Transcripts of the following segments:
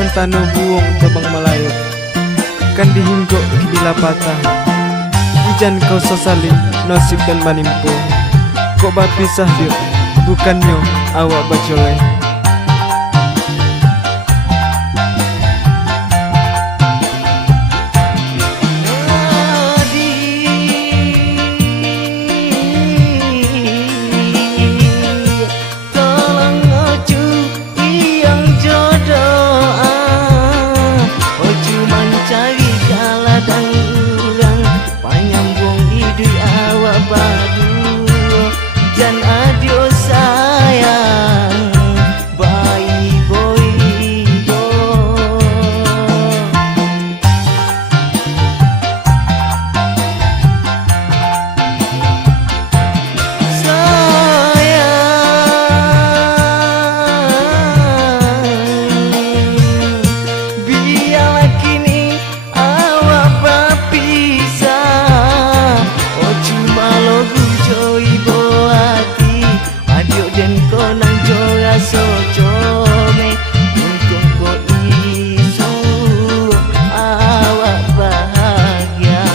santano buong tebang Melayu kan dihinggok kini lapata. Ijan kau sesali nasib dan manimpo. Kok bapisah yuk bukannya awak bacoleh. Dan adio sayang bayi boy sayang biarlah kini awak berpisah. Oh cuma logu joy dan kau nang jora socome untuk kau isu awak bahagia.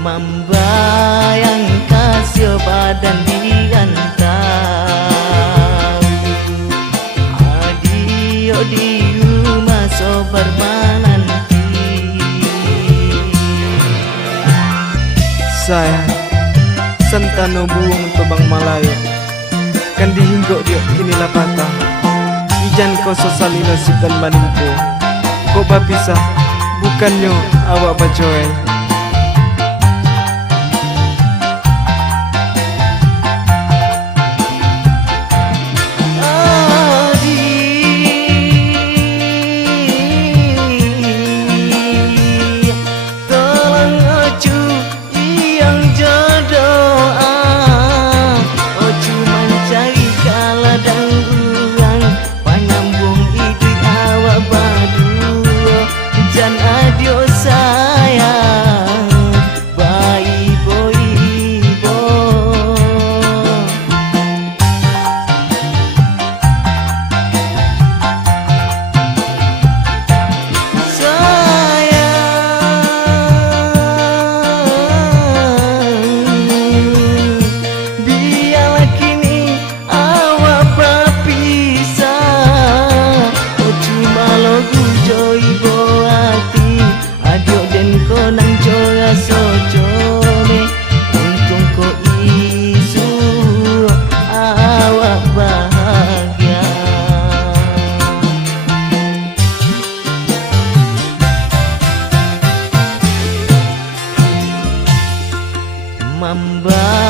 Membayang kasih badan diantar adio di rumah sobar manan. Saya santano buong tebang Melayu kan dihinggok dia kini lapata. Ijan kau sesali nasib dan manimpo. Kok bapisah bukannya awak bacoy. Mamba